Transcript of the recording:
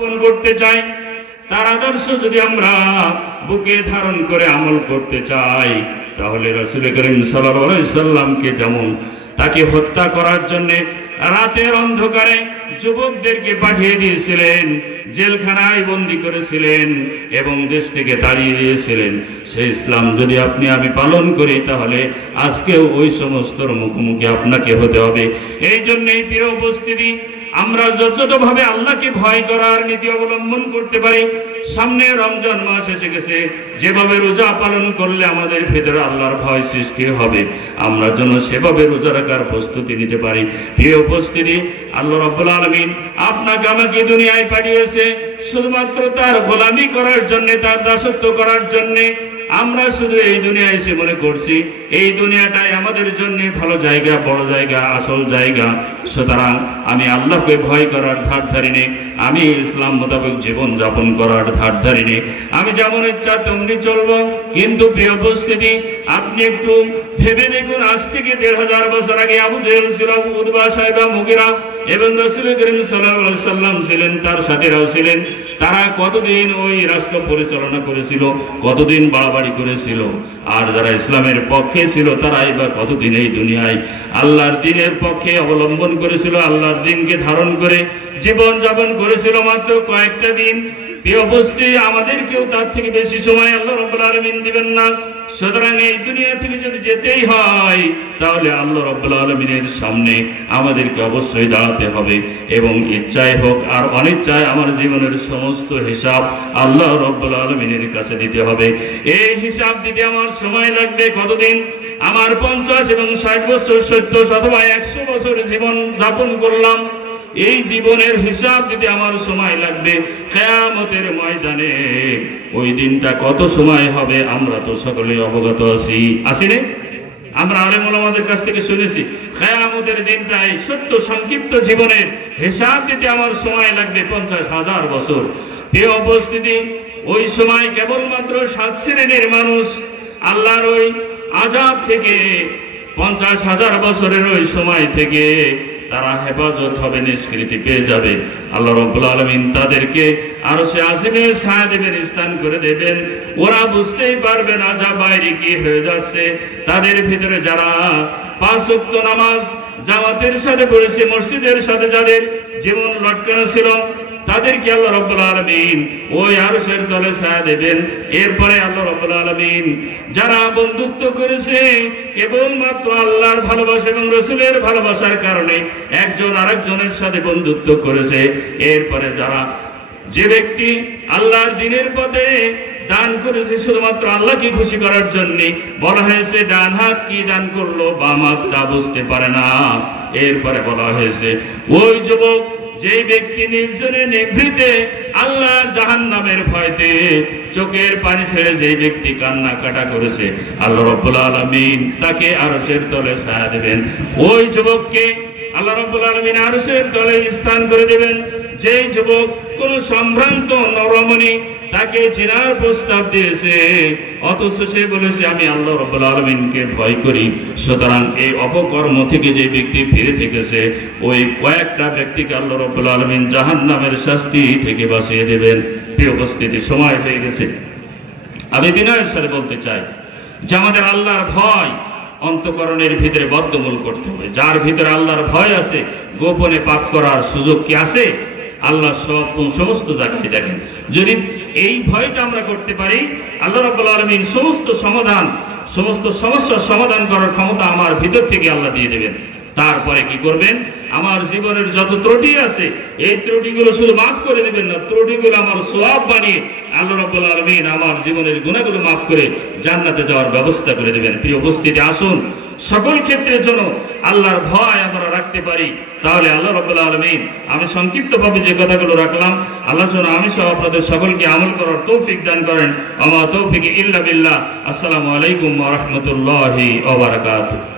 করতে চাই, তার আদর্শ যদি আমরা বুকে ধারণ করে আমল করতে চাই, তাহলে রাসূল করিম সাল্লাল্লাহু আলাইহি সাল্লামকে যেমন তাকে হত্যা করার জন্য রাতের অন্ধকারে যুবকদেরকে পাঠিয়ে দিয়েছিলেন, জেলখানায় বন্দী করেছিলেন এবং দেশ থেকে তাড়িয়ে দিয়েছিলেন, সেই ইসলাম যদি আপনি আমি পালন করি, তাহলে আজকেও ওই সমস্ত মুখোমুখি আপনাকে হতে হবে। এই জন্যই প্রিয় উপস্থিতি, আমরা যতভাবে আল্লাহকে ভয় করার নীতি অবলম্বন করতে পারি, সামনে রমজান মাস এসে গেছে, যেভাবে রোজা পালন করলে আমাদের ভেতরে আল্লাহর ভয় সৃষ্টি হবে, আমরা যেন সেভাবে রোজা রাখার প্রস্তুতি নিতে পারি। প্রিয় উপস্থিতি, আল্লাহ রাব্বুল আলামিন আপনাকে আমাকে দুনিয়ায় পাঠিয়েছে শুধুমাত্র তার গোলামি করার জন্য, তার দাসত্ব করার জন্য। আমরা শুধু এই দুনিয়ায় এসে মনে করছি এই দুনিয়াটাই আমাদের জন্য ভালো জায়গা, বড় জায়গা, আসল জায়গা। সুতরাং আমি আল্লাহকে ভয় করার ধার ধারি নেই, আমি ইসলাম মোতাবেক জীবন যাপন করার ধার ধারি নেই, আমি যেমন ইচ্ছা তেমনি চলবো। কিন্তু প্রিয় উপস্থিতি, আপনি একটু ভেবে দেখুন, আজ থেকে ১৫০০ বছর আগে আবু জেহেল ছিল, আবু উতবা, সাইবা, মুগিরা এবং রাসূল করিম সাল্লাল্লাহু আলাইহি সাল্লাম ছিলেন, তার সাথীরাও ছিলেন। তারা কতদিন ওই রাষ্ট্র পরিচালনা করেছিল, কতদিন বাড়াবাড়ি করেছিল। আর যারা ইসলামের পক্ষে ছিল, তারাই বা কতদিন এই দুনিয়ায় আল্লাহর দ্বীনের পক্ষে অবলম্বন করেছিল, আল্লাহর দ্বীনকে ধারণ করে জীবন যাপন করেছিল মাত্র কয়েকটা দিন। প্রিয় উপস্থিতি, আমাদেরকেও তার থেকে বেশি সময় আল্লাহ রাব্বুল আলামিন দিবেন না। সুতরাং এই দুনিয়া থেকে যদি যেতেই হয়, তাহলে আল্লাহ রাব্বুল আলামিনের সামনে আমাদেরকে অবশ্যই দাঁড়াতে হবে এবং ইচ্ছায় হোক আর অনিচ্ছায় আমার জীবনের সমস্ত হিসাব আল্লাহ রাব্বুল আলামিনের কাছে দিতে হবে। এই হিসাব দিতে আমার সময় লাগবে কতদিন? আমার 50 এবং 60 বছর, 70 অথবা 100 বছর জীবন যাপন করলাম, এই জীবনের হিসাব দিতে আমার সময় লাগবে কিয়ামতের ময়দানে। ওই দিনটা কত সময় হবে আমরা তো সকলেই অবগত আছি না? আমরা আলেম ওলামাদের কাছ থেকে শুনেছি কিয়ামতের দিনটাই সত্য সংক্ষিপ্ত জীবনের হিসাব দিতে আমার সময় লাগবে 50,000 বছর। প্রিয় উপস্থিতি, ওই সময় কেবলমাত্র 7 শ্রেণীর মানুষ আল্লাহর ওই আযাব থেকে, 50,000 বছরের ওই সময় থেকে তারা হেফাজত হবে, নিষ্কৃতি পেয়ে যাবে। আল্লাহ রাব্বুল আলামিন তাদেরকে আরশে আজিমে ছায়া দেবেন, স্থান করে দেবেন। ওরা বুঝতেই পারবে না যা বাইরে কি হয়ে যাচ্ছে। তাদের ভিতরে যারা 5 ওয়াক্ত নামাজ জামাতের সাথে পড়েছে, মসজিদের সাথে যাদের জীবন লটকানো ছিল, তাদেরকে আল্লাহ রাব্বুল আলামিন ওই আরশের তলে ছায়া দেবেন। এরপরে আল্লাহ রাব্বুল আলামিন যারা বন্ধুত্ব করেছে কেবলমাত্র আল্লাহর ভালোবাসা এবং রাসূলের ভালোবাসার কারণে, একজন আরেকজনের সাথে বন্ধুত্ব করেছে, এরপরে যারা যে ব্যক্তি আল্লাহর দ্বীনের পথে দান করেছে শুধুমাত্র আল্লাহকে খুশি করার জন্য, বলা হয়েছে ডান হাত কি দান করলো, বাম হাত তা বুঝতে পারে না। এরপরে বলা হয়েছে ওই যুবক, যেই ব্যক্তি নির্জনে নিভৃতে আল্লাহর জাহান্নামের ভয়তে চোখের পানি ছেড়ে যেই ব্যক্তি কান্না কাটা করেছে, আল্লাহ রাব্বুল আলামিন তাকে আরশের তলে ছায়া দেবেন। ওই যুবককে আল্লাহ রাব্বুল আলামিন আরশের তলে স্থান করে দেবেন। যেই যুবক কোন সম্ভ্রান্ত নরমণি তাকে জিনার প্রস্তাব দিয়েছে, অথচ সে বলেছে আমি আল্লাহ রাব্বুল আলামিনকে ভয় করি, সুতরাং এই অপকর্ম থেকে যে ব্যক্তি ফিরে থেকেছে, ওই কয়েকটা ব্যক্তিকে আল্লাহ রাব্বুল আলামিন জাহান্নামের শাস্তি থেকে বাঁচিয়ে দেবেন। প্রিয় উপস্থিতি, সময় হয়ে গেছে। আমি বিনয়ের সাথে বলতে চাই যে আমাদের আল্লাহর ভয় অন্তঃকরণের ভিতরে বদ্ধমূল করতে হবে। যার ভিতরে আল্লাহর ভয় আছে, গোপনে পাপ করার সুযোগ কি আছে? আল্লাহ সমস্ত জায়গায় দেখেন। যদি এই ভয়টা আমরা করতে পারি, আল্লাহ রাব্বুল আলামিন সমস্ত সমস্যার সমাধান করার ক্ষমতা আমার ভিতর থেকে আল্লাহ দিয়ে দেবেন। তারপরে কি করবেন? আমার জীবনের যত ত্রুটি আছে, এই ত্রুটিগুলো শুধু মাফ করে দেবেন না, ত্রুটিগুলো আমার সওয়াব বানিয়ে আল্লাহ রাব্বুল আলামিন আমার জীবনের গুনাহগুলো মাফ করে জান্নাতে যাওয়ার ব্যবস্থা করে দেবেন। প্রিয় উপস্থিতি, আসুন সকল ক্ষেত্রের জন্য আল্লাহর ভয় আমরা রাখতে পারি, তাহলে আল্লাহ রাব্বুল আলামিন, আমি সংক্ষিপ্তভাবে যে কথাগুলো রাখলাম, আল্লাহ যেন আমি সহ আপনাদের সকলকে আমল করার তৌফিক দান করেন। আমা তৌফিক ইল্লা বিল্লাহ। আসসালামু আলাইকুম ওয়া রাহমাতুল্লাহি ওয়া বারাকাতুহু।